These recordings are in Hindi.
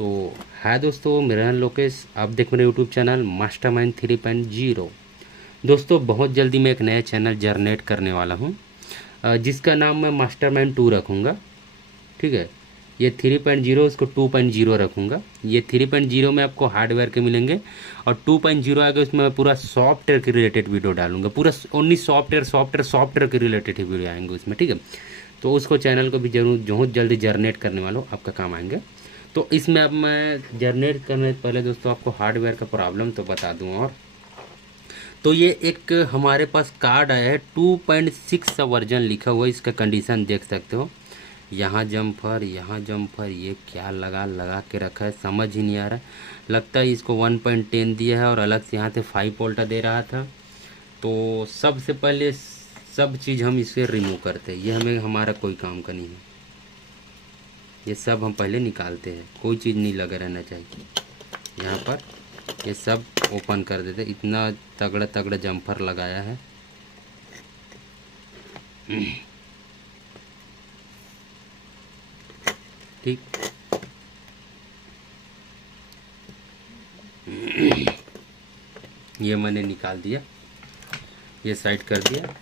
तो है दोस्तों, मेरा नाम लोकेश, आप देख मेरे यूट्यूब चैनल मास्टरमाइंड 3.0। दोस्तों बहुत जल्दी मैं एक नया चैनल जनरेट करने वाला हूँ, जिसका नाम मैं मास्टरमाइंड 2 रखूँगा। ठीक है, ये 3.0 इसको 2.0 रखूँगा। ये 3.0 में आपको हार्डवेयर के मिलेंगे और 2.0 आगे उसमें मैं पूरा सॉफ्टवेयर के रिलेटेड वीडियो डालूंगा। पूरा ओनली सॉफ्टवेयर के रिलेटेड ही वीडियो आएंगे उसमें। ठीक है, तो उसको चैनल को भी जरूर बहुत जल्दी जनरेट करने वाला हूँ, आपका काम आएंगे। तो इसमें अब मैं जनरेट करने से पहले दोस्तों आपको हार्डवेयर का प्रॉब्लम तो बता दूँ। और तो ये एक हमारे पास कार्ड आया है 2.6 का वर्जन लिखा हुआ है। इसका कंडीशन देख सकते हो, यहाँ जम्फर यहाँ जम्फर, ये क्या लगा लगा के रखा है समझ ही नहीं आ रहा है। लगता है इसको 1.10 दिया है और अलग से यहाँ से 5 वोल्ट दे रहा था। तो सबसे पहले सब चीज़ हम इसे रिमूव करते हैं, ये हमें हमारा कोई काम का नहीं है। ये सब हम पहले निकालते हैं, कोई चीज़ नहीं लगा रहना चाहिए यहाँ पर। ये सब ओपन कर देते, इतना तगड़ा तगड़ा जम्फर लगाया है। ठीक, ये मैंने निकाल दिया, ये साइड कर दिया।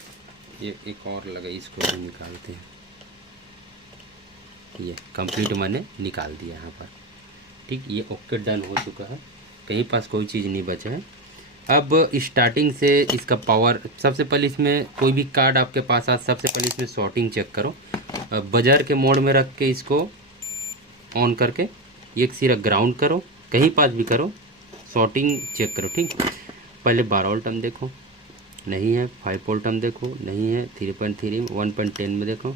ये एक और लगा, इसको भी निकालते हैं। ये कंप्लीट मैंने निकाल दिया यहाँ पर। ठीक, ये ओके डन हो चुका है, कहीं पास कोई चीज़ नहीं बचा है। अब स्टार्टिंग से इसका पावर, सबसे पहले इसमें कोई भी कार्ड आपके पास आ, सबसे पहले इसमें शॉर्टिंग चेक करो। बाजार के मोड में रख के इसको ऑन करके एक सिरा ग्राउंड करो, कहीं पास भी करो, शॉर्टिंग चेक करो। ठीक, पहले 12 वोल्ट हम देखो, नहीं है। 5 वोल्ट हम देखो, नहीं है। 3.3 1.10 में देखो,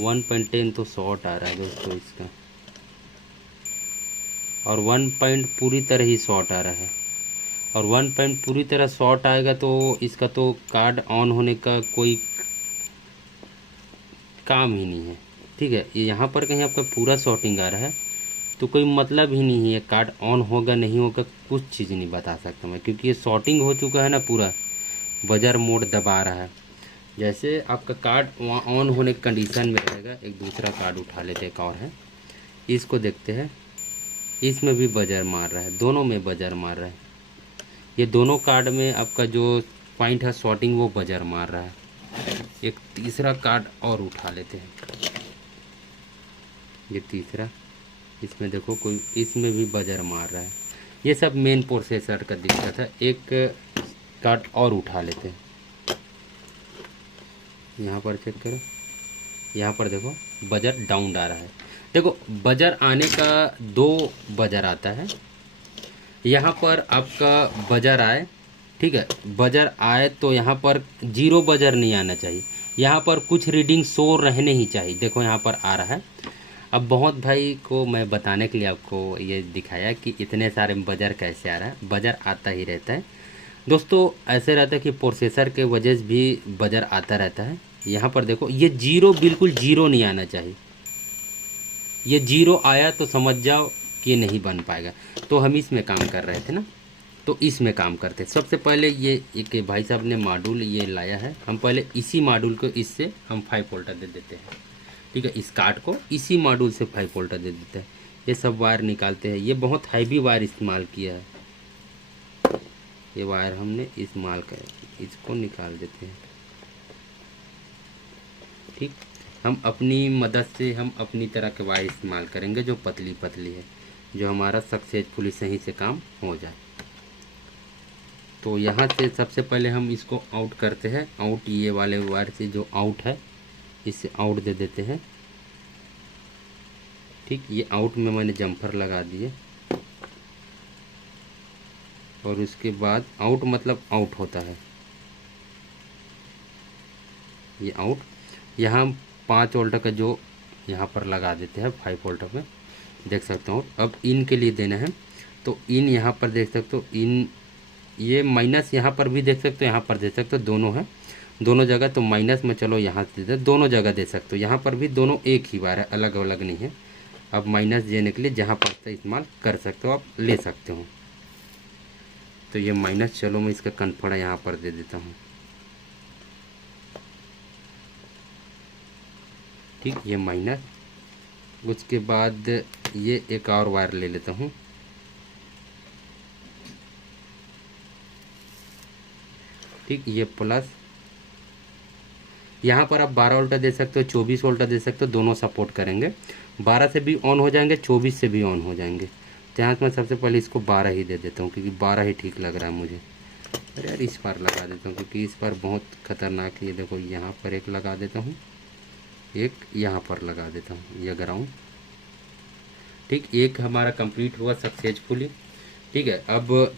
1.10 तो शॉर्ट आ रहा है दोस्तों इसका, और 1 पॉइंट पूरी तरह ही शॉर्ट आ रहा है। और 1 पॉइंट पूरी तरह शॉर्ट आएगा तो इसका तो कार्ड ऑन होने का कोई काम ही नहीं है। ठीक है, ये यहाँ पर कहीं आपका पूरा शॉर्टिंग आ रहा है तो कोई मतलब ही नहीं है, कार्ड ऑन होगा नहीं होगा कुछ चीज़ नहीं बता सकता मैं, क्योंकि ये शॉर्टिंग हो चुका है ना पूरा। बजर मोड दबा रहा है। जैसे आपका कार्ड वहाँ ऑन होने की कंडीशन में रहेगा, एक दूसरा कार्ड उठा लेते, एक और है, इसको देखते हैं। इसमें भी बजर मार रहा है, दोनों में बजर मार रहा है। ये दोनों कार्ड में आपका जो पॉइंट है शॉर्टिंग, वो बजर मार रहा है। एक तीसरा कार्ड और उठा लेते हैं, ये तीसरा, इसमें देखो कोई, इसमें भी बजर मार रहा है। ये सब मेन प्रोसेसर का दिक्कत है। एक कार्ड और उठा लेते हैं, यहाँ पर चेक करो, यहाँ पर देखो बजर डाउन आ रहा है। देखो बजर आने का 2 बजर आता है, यहाँ पर आपका बजर आए, ठीक है, बजर आए तो यहाँ पर 0 बजर नहीं आना चाहिए, यहाँ पर कुछ रीडिंग शो रहने ही चाहिए। देखो यहाँ पर आ रहा है। अब बहुत भाई को मैं बताने के लिए आपको ये दिखाया कि इतने सारे बजर कैसे आ रहा है। बजर आता ही रहता है दोस्तों, ऐसे रहता है कि प्रोसेसर के वजह से भी बजर आता रहता है। यहाँ पर देखो ये 0 बिल्कुल 0 नहीं आना चाहिए, ये 0 आया तो समझ जाओ कि नहीं बन पाएगा। तो हम इसमें काम कर रहे थे ना, तो इसमें काम करते। सबसे पहले ये एक भाई साहब ने मॉड्यूल ये लाया है, हम पहले इसी मॉड्यूल को, इससे हम 5 वोल्ट दे देते हैं। ठीक है, इस कार्ड को इसी मॉड्यूल से 5 वोल्ट दे देते हैं। ये सब वायर निकालते हैं, ये बहुत हैवी वायर इस्तेमाल किया है, ये वायर हमने इस्तेमाल कर, इसको निकाल देते हैं। ठीक, हम अपनी मदद से हम अपनी तरह के वायर इस्तेमाल करेंगे जो पतली पतली है, जो हमारा सक्सेसफुली सही से काम हो जाए। तो यहाँ से सबसे पहले हम इसको आउट करते हैं। आउट ये वाले वायर से जो आउट है, इसे आउट दे देते हैं। ठीक, ये आउट में मैंने जम्फर लगा दिए, और उसके बाद आउट मतलब आउट होता है, ये आउट। यहाँ हम 5 वोल्ट का जो यहाँ पर लगा देते हैं 5 वोल्ट में, देख सकते हो। अब इन के लिए देना है, तो इन यहाँ पर देख सकते हो, इन ये माइनस यहाँ पर भी देख सकते हो, यहाँ पर देख सकते हो, दोनों है, दोनों जगह। तो माइनस में चलो यहाँ से दे, दोनों जगह दे सकते हो। यहाँ पर भी दोनों एक ही बार है, अलग अलग नहीं है। अब माइनस देने के लिए जहाँ पर से इस्तेमाल कर सकते हो, आप ले सकते हो। तो ये माइनस, चलो मैं इसका कन्फर्म यहाँ पर दे देता हूँ। ठीक, ये माइनस, उसके बाद ये एक और वायर ले लेता हूँ। ठीक, ये प्लस, यहाँ पर आप 12 वोल्ट दे सकते हो, 24 वोल्ट दे सकते हो, दोनों सपोर्ट करेंगे। 12 से भी ऑन हो जाएंगे, 24 से भी ऑन हो जाएंगे। तो यहाँ मैं सबसे पहले इसको 12 ही दे देता हूँ, क्योंकि 12 ही ठीक लग रहा है मुझे। अरे यार, इस बार लगा देता हूँ, क्योंकि इस बार बहुत ख़तरनाक है। ये देखो, यहाँ पर एक लगा देता हूँ, एक यहाँ पर लगा देता हूँ, ये ग्राउंड। ठीक, एक हमारा कंप्लीट हुआ सक्सेसफुली। ठीक है, अब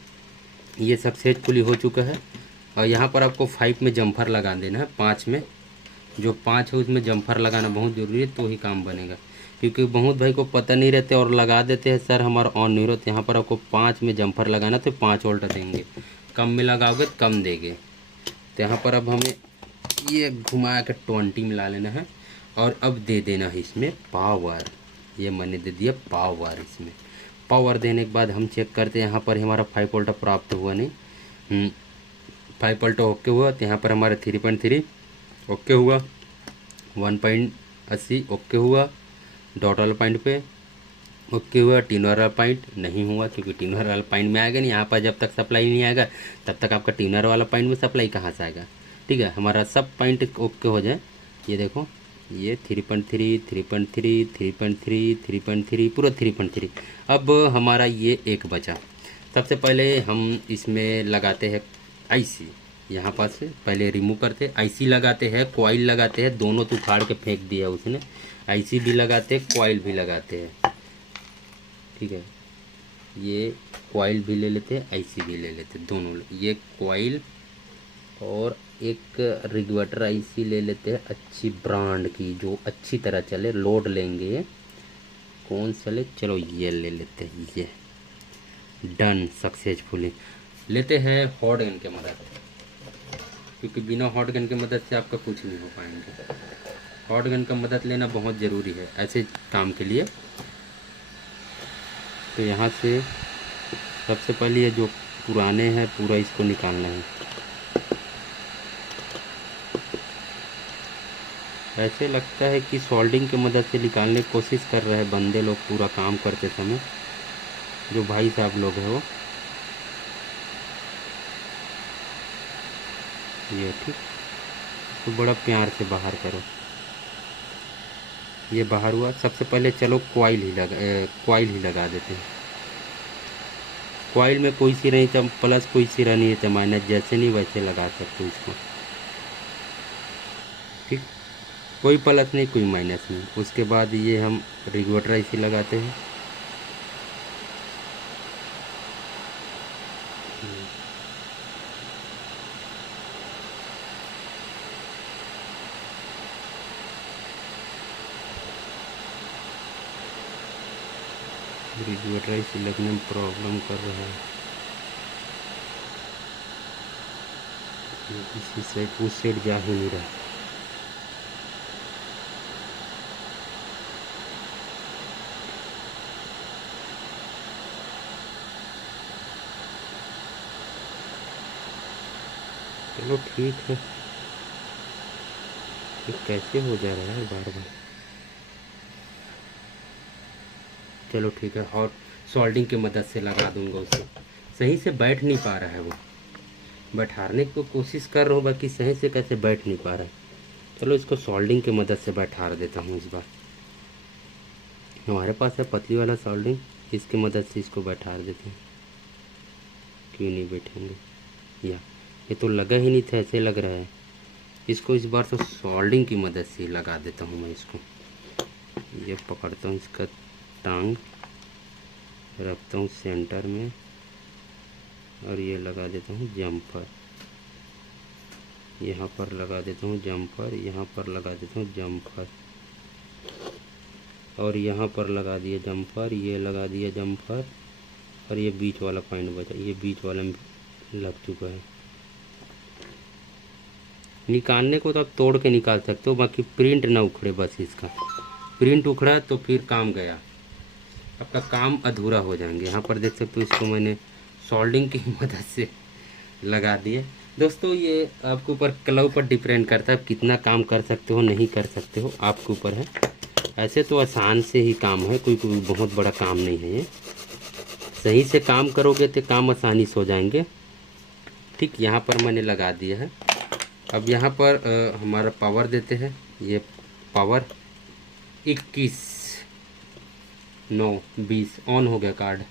ये सक्सेसफुली हो चुका है। और यहाँ पर आपको 5 में जम्फर लगा देना है, 5 में, जो 5 है उसमें जम्फर लगाना बहुत ज़रूरी है, तो ही काम बनेगा। क्योंकि बहुत भाई को पता नहीं रहते और लगा देते हैं, सर हमारा ऑन नहीं होता। यहाँ पर आपको 5 में जम्फर लगाना, तो 5 वोल्ट देंगे। कम में लगाओगे तो कम देंगे। तो यहाँ पर अब हमें ये घुमा कर 20 मिला लेना है। और अब दे देना है इसमें पावर। ये मैंने दे दिया पावर। इसमें पावर देने के बाद हम चेक करते हैं, यहाँ पर हमारा 5 वोल्ट प्राप्त हुआ नहीं। 5 वोल्ट ओके हुआ। तो यहाँ पर हमारा 3.3 ओके हुआ, 1.80 ओके हुआ, डॉट वाला पॉइंट पे ओके हुआ। टीनर वाला पॉइंट नहीं हुआ, क्योंकि टीनर वाला पॉइंट में आएगा नहीं। यहाँ पर जब तक सप्लाई नहीं आएगा तब तक आपका टीनर वाला पॉइंट में सप्लाई कहाँ से आएगा। ठीक है, हमारा सब पॉइंट ओके हो जाए। ये देखो, ये 3.3, 3.3, 3.3, 3.3, पूरा 3.3। अब हमारा ये एक बचा। सबसे पहले हम इसमें लगाते हैं आईसी। यहाँ पास से पहले रिमूव करते, आईसी लगाते हैं, कॉइल लगाते हैं। दोनों तो उखाड़ के फेंक दिया उसने। आईसी भी लगाते हैं, कॉइल भी लगाते हैं। ठीक है, ये कॉइल भी ले लेते हैं, आईसी भी ले लेते हैं, दोनों। ये कॉइल और एक रेगुलेटर आईसी ले लेते हैं, अच्छी ब्रांड की, जो अच्छी तरह चले। लोड लेंगे, कौन सा ले, चलो ये ले लेते हैं। ये डन, सक्सेसफुली। लेते हैं हॉट गन के मदद, क्योंकि बिना हॉट गन की मदद से आपका कुछ नहीं हो पाएंगे। हॉट गन का मदद लेना बहुत ज़रूरी है ऐसे काम के लिए। तो यहाँ से सबसे पहले ये जो पुराने हैं पूरा इसको निकालना है। ऐसे लगता है कि सोल्डिंग की मदद से निकालने की कोशिश कर रहे हैं बंदे लोग पूरा काम करते समय, जो भाई साहब लोग हैं वो। ये ठीक, तो बड़ा प्यार से बाहर करो। ये बाहर हुआ। सबसे पहले चलो कॉइल ही लगा देते हैं। कॉइल में कोई सिरा नहीं था, प्लस कोई सिरा नहीं था, माइनस, जैसे नहीं वैसे लगा सकते हो इसको। ठीक, कोई प्लस नहीं, कोई माइनस नहीं। उसके बाद ये हम रेगुलेटर ऐसे लगाते हैं। रेगुलेटर ऐसे लगने में प्रॉब्लम कर रहा है। इसी साइड उस साइड जा ही नहीं रहा। चलो ठीक है, ये कैसे हो जा रहा है बार बार। चलो ठीक है, और सोल्डिंग की मदद से लगा दूंगा उसे। सही से बैठ नहीं पा रहा है वो, बैठाने की कोशिश कर रहा हूँ, बाकी सही से कैसे बैठ नहीं पा रहा है। चलो इसको सोल्डिंग की मदद से बैठा देता हूँ इस बार। हमारे पास है पतली वाला सोल्डिंग, इसकी मदद से इसको बैठा देते हैं। क्यों नहीं बैठेंगे, या ये तो लगा ही नहीं था, ऐसे लग रहा है। इसको इस बार तो सोल्डिंग की मदद से लगा देता हूँ मैं इसको। ये पकड़ता हूँ, इसका टांग रखता हूँ सेंटर में, और ये लगा देता हूँ जम्पर। यहाँ पर लगा देता हूँ जम्पर, यहाँ पर लगा देता हूँ जम्पर, और यहाँ पर लगा दिया जम्पर, ये लगा दिया जम्पर, और ये बीच वाला पॉइंट बचा, ये बीच वाला में लग चुका है। निकालने को तो आप तोड़ के निकाल सकते हो, बाकी प्रिंट ना उखड़े बस। इसका प्रिंट उखड़ा तो फिर काम गया, आपका काम अधूरा हो जाएंगे। यहाँ पर देख सकते हो, इसको मैंने सोल्डिंग की मदद से लगा दिए। दोस्तों ये आपके ऊपर कलर पर डिपेंड करता है, आप कितना काम कर सकते हो नहीं कर सकते हो, आपके ऊपर है। ऐसे तो आसान से ही काम है, कोई बहुत बड़ा काम नहीं है ये। सही से काम करोगे तो काम आसानी से हो जाएंगे। ठीक, यहाँ पर मैंने लगा दिया है। अब यहाँ पर हमारा पावर देते हैं। ये पावर 21 9 20 ऑन हो गया। कार्ड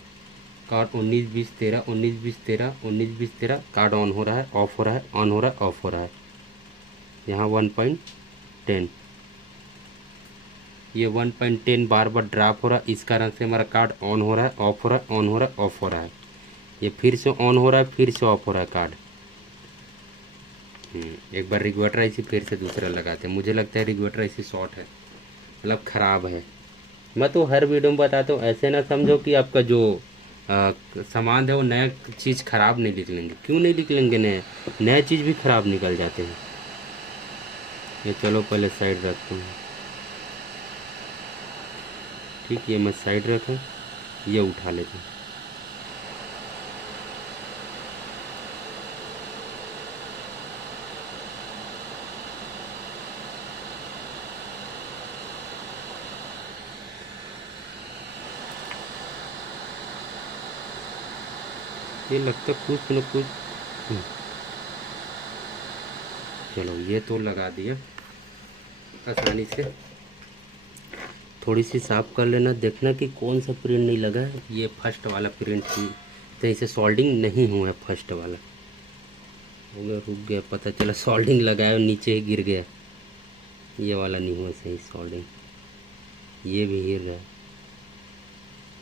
19 20 13 19 20 13 19 20 13 कार्ड ऑन हो रहा है, ऑफ हो रहा है, ऑन हो रहा है, ऑफ हो रहा है। यहाँ 1.10, ये 1.10 बार बार ड्रॉप हो रहा है। इस कारण से हमारा कार्ड ऑन हो रहा है, ऑफ हो रहा है, ऑन हो रहा है, ऑफ हो रहा है। ये फिर से ऑन हो रहा है, फिर से ऑफ हो रहा है कार्ड। एक बार रिगुएटर ऐसी फिर से दूसरा लगाते हैं। मुझे लगता है रिगुएटर ऐसी शॉर्ट है, मतलब ख़राब है। मैं तो हर वीडियो में बताता हूँ, ऐसे ना समझो कि आपका जो सामान है वो नया चीज़ ख़राब नहीं निकलेंगे। क्यों नहीं निकलेंगे? नया चीज़ भी ख़राब निकल जाते हैं। ये चलो पहले साइड रखता हूँ। ठीक, ये मैं साइड रखूँ, ये उठा लेता हूँ। ये लगता कुछ न कुछ। चलो ये तो लगा दिया आसानी से। थोड़ी सी साफ़ कर लेना, देखना कि कौन सा प्रिंट नहीं लगा है। ये फर्स्ट वाला प्रिंट ही तो इसे सोल्डिंग नहीं हुआ है। फर्स्ट वाला हो गया, रुक गया, पता चला सोल्डिंग लगाया और नीचे ही गिर गया। ये वाला नहीं हुआ सही सोल्डिंग, ये भी हिल रहा है।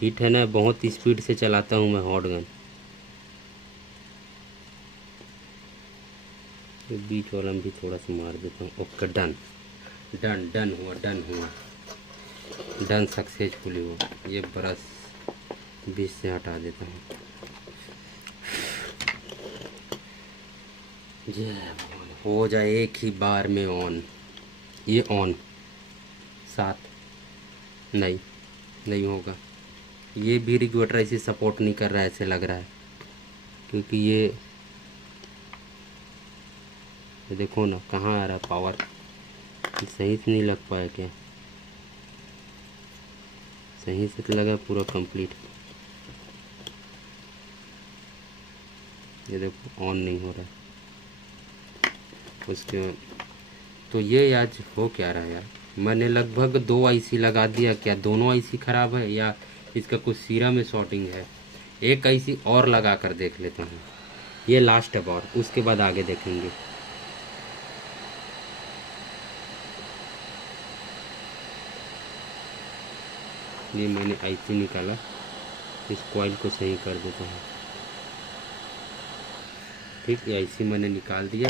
हीट है ना, बहुत स्पीड से चलाता हूँ मैं हॉट गन। बीच वाला में भी थोड़ा सा मार देता हूँ। ओके, डन डन डन हुआ, डन हुआ, डन सक्सेसफुली हुआ। ये ब्रश बीच से हटा देता हूँ। ये हो जाए एक ही बार में ऑन। ये ऑन 7 नहीं होगा। ये भी रिगुएटर ऐसे सपोर्ट नहीं कर रहा है, ऐसे लग रहा है, क्योंकि ये देखो ना कहाँ आ रहा है पावर। सही से नहीं लग पाया क्या? सही से तो लगा पूरा कंप्लीट। ये देखो ऑन नहीं हो रहा है। उसके तो ये आज हो क्या रहा है यार? मैंने लगभग 2 आईसी लगा दिया। क्या दोनों आईसी ख़राब है या इसका कुछ सीरा में शॉर्टिंग है? एक आईसी और लगा कर देख लेता हूँ। ये लास्ट है और उसके बाद आगे देखेंगे। ये मैंने आईसी निकाला, इस कॉइल को सही कर देता हूँ। ठीक, ये आईसी मैंने निकाल दिया।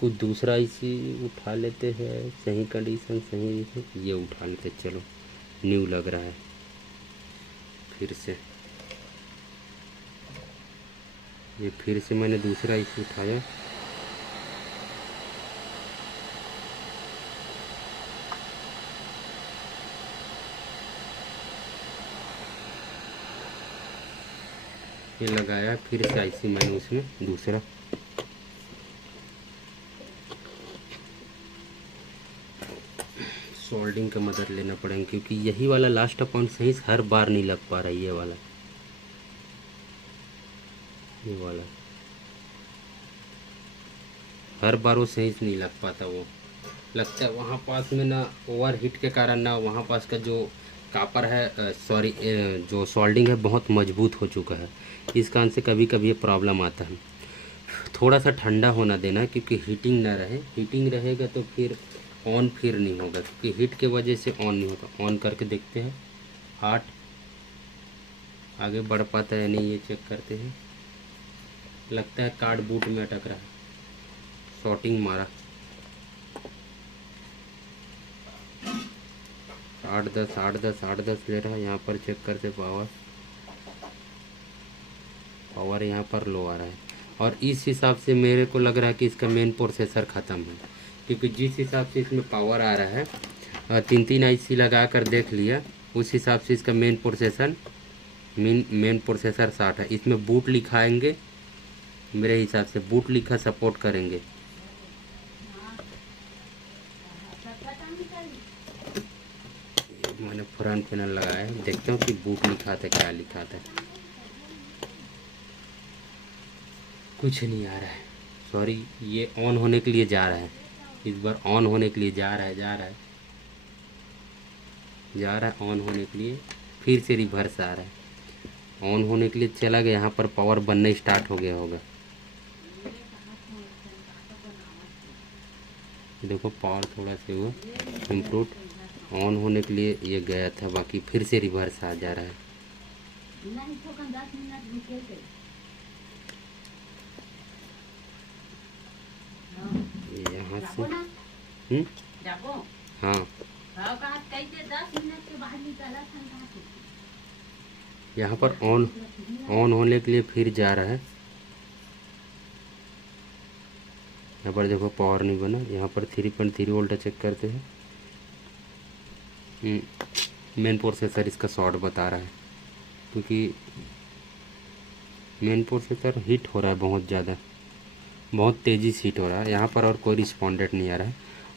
कुछ दूसरा आईसी उठा लेते हैं, सही कंडीशन सही है, ये उठा लेते। चलो न्यू लग रहा है। फिर से मैंने दूसरा आईसी उठाया। ये लगाया, फिर से आईसी मैंने उसमें दूसरा सोल्डिंग का मदद लेना पड़ेगा, क्योंकि यही वाला लास्ट पॉइंट सही से हर बार नहीं लग पा रहा है। ये वाला हर बार वो सही से नहीं लग पाता। वो लगता है वहाँ पास में ना ओवर हीट के कारण ना वहाँ पास का जो कापर है, सॉरी जो सोल्डिंग है बहुत मजबूत हो चुका है। इस कारण से कभी कभी ये प्रॉब्लम आता है। थोड़ा सा ठंडा होना देना, क्योंकि हीटिंग ना रहे। हीटिंग रहेगा तो फिर ऑन फिर नहीं होगा, क्योंकि हीट के वजह से ऑन नहीं होगा। ऑन करके देखते हैं हार्ट आगे बढ़ पाता है नहीं, ये चेक करते हैं। लगता है कार्ड बूट में अटक रहा है। शॉर्टिंग मारा 8-10 ले रहा है। यहाँ पर चेक करते पावर यहाँ पर लो आ रहा है। और इस हिसाब से मेरे को लग रहा है कि इसका मेन प्रोसेसर ख़त्म है, क्योंकि जिस हिसाब से इसमें पावर आ रहा है 3 आईसी लगा कर देख लिया, उस हिसाब से इसका मेन प्रोसेसर 60 है। इसमें बूट लिखाएंगे, मेरे हिसाब से बूट लिखा सपोर्ट करेंगे। मैंने फ्रंट पैनल लगाया है, देखता हूँ कि बूट लिखा था क्या लिखा था। कुछ नहीं आ रहा है, सॉरी। ये ऑन होने के लिए जा रहा है, इस बार ऑन होने के लिए जा रहा है ऑन होने के लिए, फिर से रिवर्स आ रहा है। ऑन होने के लिए चला गया, यहाँ पर पावर बनना स्टार्ट हो गया होगा। देखो पावर थोड़ा सा हुआ इम्प्रूव, ऑन होने के लिए ये गया था, बाकी फिर से रिवर्स आ जा रहा है। यहाँ से हाँ, यहाँ पर ऑन होने के लिए फिर जा रहा है। यहाँ पर देखो पावर नहीं बना, यहाँ पर 3.3 वोल्ट चेक करते हैं। मेन प्रोसेसर इसका शॉर्ट बता रहा है, क्योंकि मेन प्रोसेसर हीट हो रहा है बहुत ज़्यादा, बहुत तेज़ी से हीट हो रहा है। यहाँ पर और कोई रिस्पॉन्डेंट नहीं आ रहा है।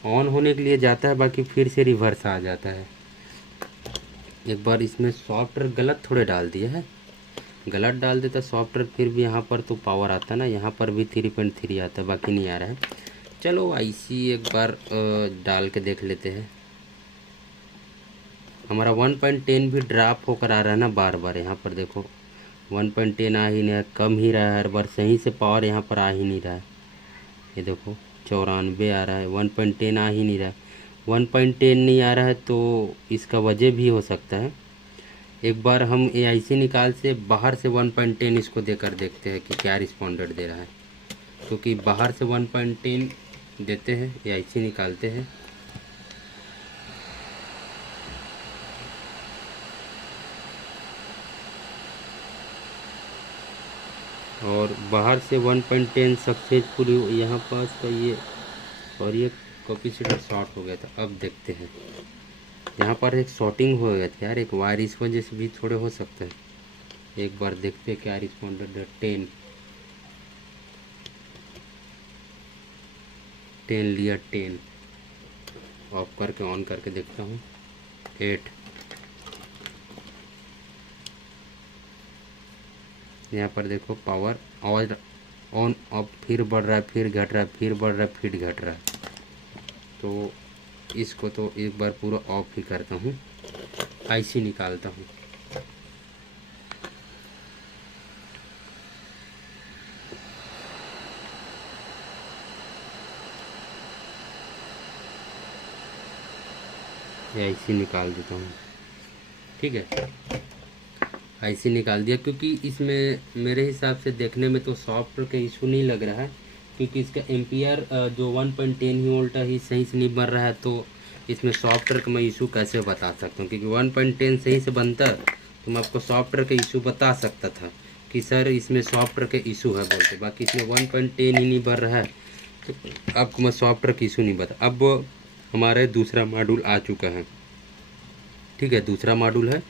ऑन होने के लिए जाता है, बाकी फिर से रिवर्स आ जाता है। एक बार इसमें सॉफ्टवेयर गलत थोड़े डाल दिया है, गलत डाल देता सॉफ्टवेयर फिर भी यहाँ पर तो पावर आता ना, यहाँ पर भी 3.3 आता है, बाकी नहीं आ रहा है। चलो आईसी एक बार डाल के देख लेते हैं। हमारा 1.10 भी ड्रॉप होकर आ रहा है ना बार बार। यहाँ पर देखो 1.10 आ ही नहीं है, कम ही रहा है हर बार, सही से पावर यहाँ पर आ ही नहीं रहा है। ये देखो 94 आ रहा है, 1.10 आ ही नहीं रहा है। 1.10 नहीं आ रहा है तो इसका वजह भी हो सकता है। एक बार हम AIC निकाल से बाहर से 1.10 इसको देकर देखते हैं कि क्या रिस्पॉन्डेंट दे रहा है, क्योंकि बाहर से 1.10 देते हैं, AIC निकालते हैं। और बाहर से 1.10 सक्सेसफुल यहाँ पास का ये, और ये कैपेसिटर शॉर्ट हो गया था। अब देखते हैं, यहाँ पर एक शॉर्टिंग हो गया था यार, एक वायर, इस वजह से भी थोड़े हो सकते हैं। एक बार देखते हैं क्या रिस्पॉन्डेंट है। 10 लिया, 10 ऑफ करके ऑन करके देखता हूँ। 8, यहाँ पर देखो पावर और ऑन ऑफ, फिर बढ़ रहा है, फिर घट रहा है, फिर बढ़ रहा है, फिर घट रहा है। तो इसको तो एक बार पूरा ऑफ ही करता हूँ, आईसी निकालता हूँ। आईसी निकाल देता हूँ, ठीक है। आईसी निकाल दिया, क्योंकि इसमें मेरे हिसाब से देखने में तो सॉफ्टवेयर का इशू नहीं लग रहा है, क्योंकि इसका एम्पियर जो 1.10 ही वोल्ट ही सही से नहीं बन रहा है। तो इसमें सॉफ्टवेयर का मैं इशू कैसे बता सकता हूँ, क्योंकि 1.10 सही से बनता तो मैं आपको सॉफ्टवेयर का इशू बता सकता था कि सर इसमें सॉफ्टवेयर का इशू है बोलते। बाकी इसमें 1.10 ही नहीं बन रहा है, तो आपको मैं सॉफ्टवेयर का इशू नहीं बता। अब हमारे दूसरा मॉड्यूल आ चुका है, ठीक है, दूसरा मॉड्यूल है।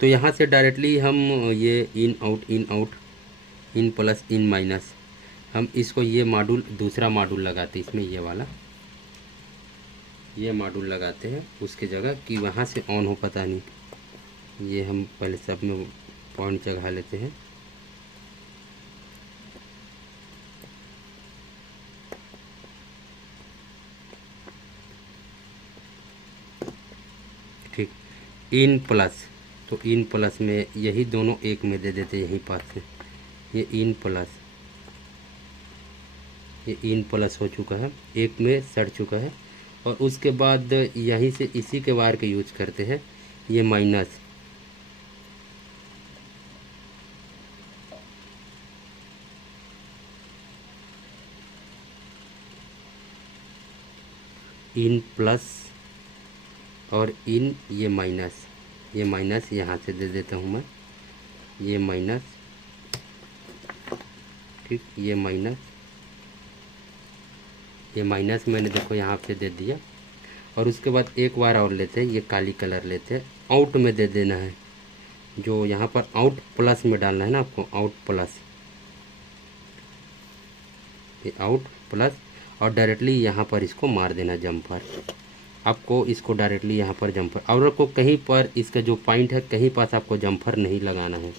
तो यहाँ से डायरेक्टली हम ये in out, in plus in minus, हम इसको ये मॉड्यूल, दूसरा मॉड्यूल लगाते हैं इसमें, ये वाला ये मॉड्यूल लगाते हैं उसके जगह, कि वहाँ से ऑन हो पता नहीं। ये हम पहले सब में पॉइंट जगह लेते हैं। ठीक, इन प्लस, तो इन प्लस में यही दोनों एक में दे देते, यहीं पास से ये इन प्लस, ये इन प्लस हो चुका है, एक में सड़ चुका है। और उसके बाद यहीं से इसी के वायर के यूज करते हैं, ये माइनस, इन प्लस और इन, ये माइनस, ये माइनस यहाँ से दे देता हूँ मैं, ये माइनस, ठीक, ये माइनस, ये माइनस मैंने देखो यहाँ पे दे दिया। और उसके बाद एक बार और लेते हैं, ये काली कलर लेते हैं, आउट में दे देना है, जो यहाँ पर आउट प्लस में डालना है ना आपको, आउट प्लस, ये आउट प्लस, और डायरेक्टली यहाँ पर इसको मार देना जंपर, आपको इसको डायरेक्टली यहाँ पर जम्फर, और आपको कहीं पर इसका जो पॉइंट है कहीं पास आपको जम्फर नहीं लगाना है,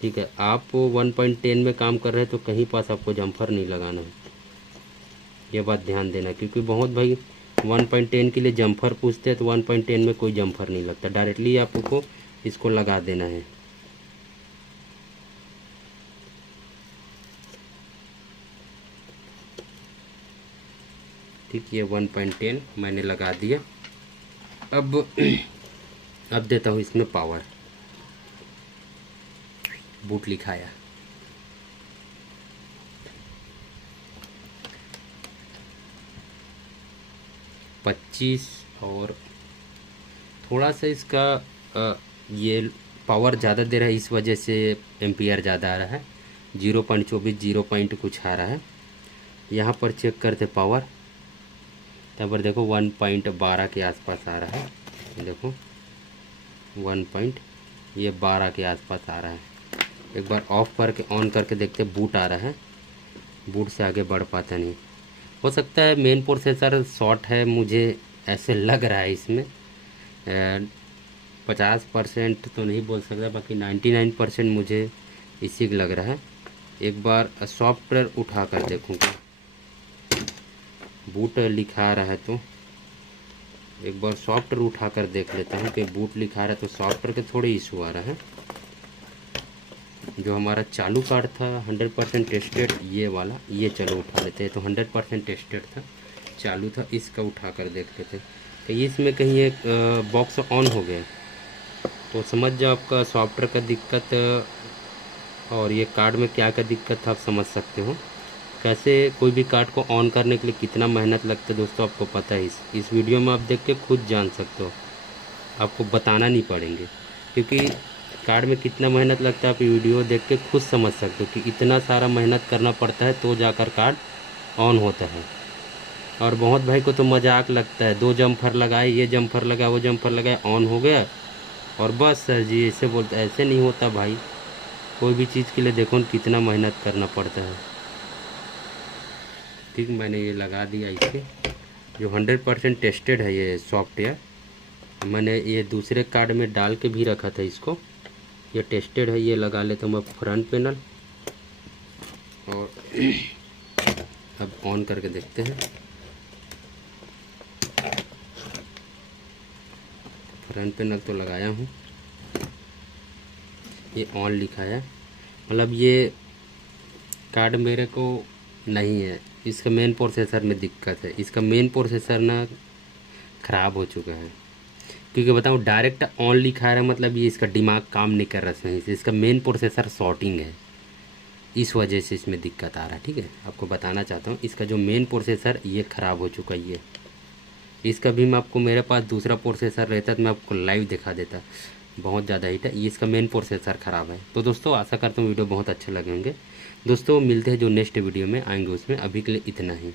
ठीक है। आप 1.10 में काम कर रहे हैं तो कहीं पास आपको जम्फर नहीं लगाना है, ये बात ध्यान देना, क्योंकि बहुत भाई 1.10 के लिए जम्फर पूछते हैं तो 1.10 में कोई जम्फर नहीं लगता, डायरेक्टली आपको इसको लगा देना है। ठीक, ये 1.10 मैंने लगा दिया। अब देता हूँ इसमें पावर, बूट लिखाया, पच्चीस, और थोड़ा सा इसका ये पावर ज़्यादा दे रहा है, इस वजह से एम्पियर ज़्यादा आ रहा है, 0.24 0 पॉइंट कुछ आ रहा है। यहाँ पर चेक करते पावर, यहाँ पर देखो 1.12 के आसपास आ रहा है, देखो 1.12 के आसपास आ रहा है। एक बार ऑफ करके ऑन करके देखते, बूट आ रहा है, बूट से आगे बढ़ पाता नहीं। हो सकता है मेन प्रोसेसर शॉर्ट है, मुझे ऐसे लग रहा है इसमें 50% तो नहीं बोल सकता, बाकी 99% मुझे इसी का लग रहा है। एक बार सॉफ्टवेयर उठा कर देखूँगा, बूट लिखा रहा है तो एक बार सॉफ्टवेयर उठा कर देख लेता हूँ कि बूट लिखा रहा है तो सॉफ्टवेयर के थोड़े इशू आ रहा है। जो हमारा चालू कार्ड था 100% टेस्टेड, ये वाला, ये चलो उठा लेते हैं, तो 100% टेस्टेड था, चालू था, इसका उठा कर देख लेते हैं कि इसमें कहीं एक बॉक्स ऑन हो गया तो समझ जाओ आपका सॉफ्टवेयर का दिक्कत, और ये कार्ड में क्या क्या दिक्कत था आप समझ सकते हो। कैसे कोई भी कार्ड को ऑन करने के लिए कितना मेहनत लगता है दोस्तों, आपको पता है, इस वीडियो में आप देख के खुद जान सकते हो, आपको बताना नहीं पड़ेंगे, क्योंकि कार्ड में कितना मेहनत लगता है आप वीडियो देख के खुद समझ सकते हो कि इतना सारा मेहनत करना पड़ता है तो जाकर कार्ड ऑन होता है। और बहुत भाई को तो मजाक लगता है, 2 जम्फर लगाए, ये जम्फर लगाए, वो जम्फर लगाए, ऑन हो गया और बस सर जी ऐसे बोलते, ऐसे नहीं होता भाई, कोई भी चीज़ के लिए देखो कितना मेहनत करना पड़ता है। ठीक, मैंने ये लगा दिया इसे, जो 100% टेस्टेड है ये सॉफ्टवेयर, मैंने ये दूसरे कार्ड में डाल के भी रखा था इसको, ये टेस्टेड है। ये लगा लेता हूँ मैं फ्रंट पैनल, और अब ऑन करके देखते हैं। फ्रंट पैनल तो लगाया हूँ, ये ऑन लिखा है, मतलब ये कार्ड मेरे को नहीं है, इसका मेन प्रोसेसर में दिक्कत है, इसका मेन प्रोसेसर ना ख़राब हो चुका है, क्योंकि बताऊँ डायरेक्ट ऑन लिखा है मतलब ये इसका दिमाग काम नहीं कर रहा सही से, इसका मेन प्रोसेसर शॉर्टिंग है, इस वजह से इसमें दिक्कत आ रहा है। ठीक है, आपको बताना चाहता हूँ इसका जो मेन प्रोसेसर ये ख़राब हो चुका है, ये इसका भी मैं आपको, मेरे पास दूसरा प्रोसेसर रहता तो मैं आपको लाइव दिखा देता, बहुत ज़्यादा हीट है, ये इसका मेन प्रोसेसर ख़राब है। तो दोस्तों आशा करता हूँ वीडियो बहुत अच्छे लगे होंगे। दोस्तों मिलते हैं जो नेक्स्ट वीडियो में आएंगे, उसमें अभी के लिए इतना ही।